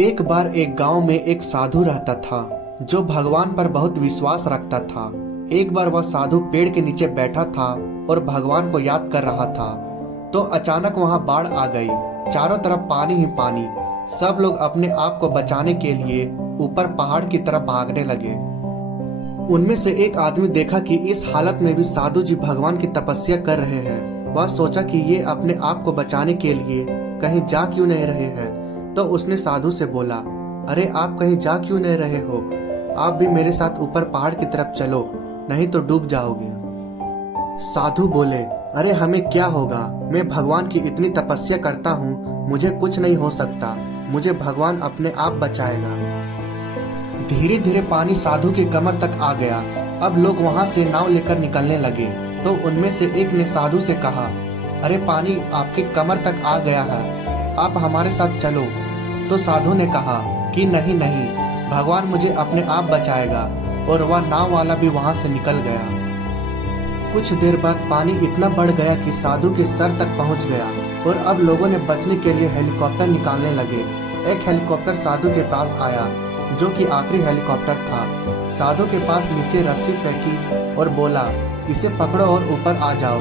एक बार एक गांव में एक साधु रहता था जो भगवान पर बहुत विश्वास रखता था। एक बार वह साधु पेड़ के नीचे बैठा था और भगवान को याद कर रहा था, तो अचानक वहां बाढ़ आ गई। चारों तरफ पानी ही पानी। सब लोग अपने आप को बचाने के लिए ऊपर पहाड़ की तरफ भागने लगे। उनमें से एक आदमी देखा कि इस हालत में भी साधु जी भगवान की तपस्या कर रहे हैं। वह सोचा कि ये अपने आप को बचाने के लिए कहीं जा क्यों नहीं रहे हैं। तो उसने साधु से बोला, अरे आप कहीं जा क्यों नहीं रहे हो? आप भी मेरे साथ ऊपर पहाड़ की तरफ चलो, नहीं तो डूब जाओगे। साधु बोले, अरे हमें क्या होगा, मैं भगवान की इतनी तपस्या करता हूँ, मुझे कुछ नहीं हो सकता, मुझे भगवान अपने आप बचाएगा। धीरे धीरे पानी साधु के कमर तक आ गया। अब लोग वहां से नाव लेकर निकलने लगे। तो उनमें से एक ने साधु से कहा, अरे पानी आपके कमर तक आ गया है, आप हमारे साथ चलो। तो साधु ने कहा कि नहीं नहीं, भगवान मुझे अपने आप बचाएगा। और वह नाव वाला भी वहां से निकल गया। कुछ देर बाद पानी इतना बढ़ गया कि साधु के सर तक पहुंच गया और अब लोगों ने बचने के लिए हेलीकॉप्टर निकालने लगे। एक हेलीकॉप्टर साधु के पास आया, जो कि आखिरी हेलीकॉप्टर था। साधु के पास नीचे रस्सी फेंकी और बोला, इसे पकड़ो और ऊपर आ जाओ,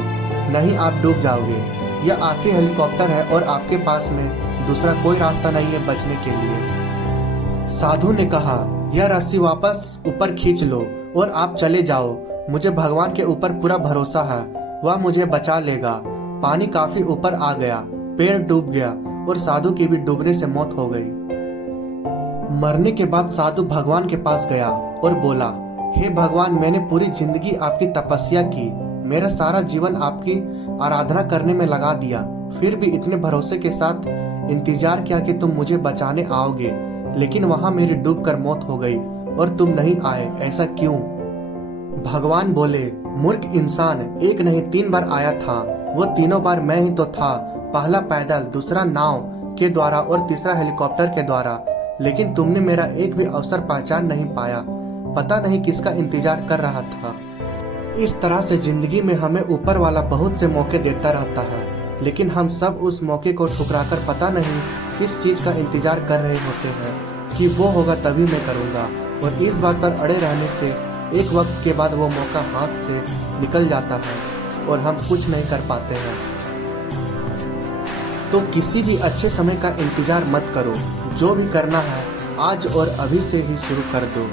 नहीं आप डूब जाओगे। यह आखिरी हेलीकॉप्टर है और आपके पास में दूसरा कोई रास्ता नहीं है बचने के लिए। साधु ने कहा, यह रस्सी वापस ऊपर खींच लो और आप चले जाओ। मुझे भगवान के ऊपर पूरा भरोसा है, वह मुझे बचा लेगा। पानी काफी ऊपर आ गया, पेड़ डूब गया और साधु की भी डूबने से मौत हो गई। मरने के बाद साधु भगवान के पास गया और बोला, हे भगवान, मैंने पूरी जिंदगी आपकी तपस्या की, मेरा सारा जीवन आपकी आराधना करने में लगा दिया, फिर भी इतने भरोसे के साथ इंतजार किया कि तुम मुझे बचाने आओगे, लेकिन वहां मेरी डूबकर मौत हो गई और तुम नहीं आए, ऐसा क्यों? भगवान बोले, मूर्ख इंसान, एक नहीं 3 बार आया था, वो तीनों बार मैं ही तो था। पहला पैदल, दूसरा नाव के द्वारा और तीसरा हेलीकॉप्टर के द्वारा, लेकिन तुमने मेरा एक भी अवसर पहचान नहीं पाया। पता नहीं किसका इंतजार कर रहा था। इस तरह से जिंदगी में हमें ऊपर वाला बहुत से मौके देता रहता है, लेकिन हम सब उस मौके को ठुकराकर पता नहीं किस चीज का इंतजार कर रहे होते हैं कि वो होगा तभी मैं करूँगा। और इस बात पर अड़े रहने से एक वक्त के बाद वो मौका हाथ से निकल जाता है और हम कुछ नहीं कर पाते हैं। तो किसी भी अच्छे समय का इंतजार मत करो, जो भी करना है आज और अभी से ही शुरू कर दो।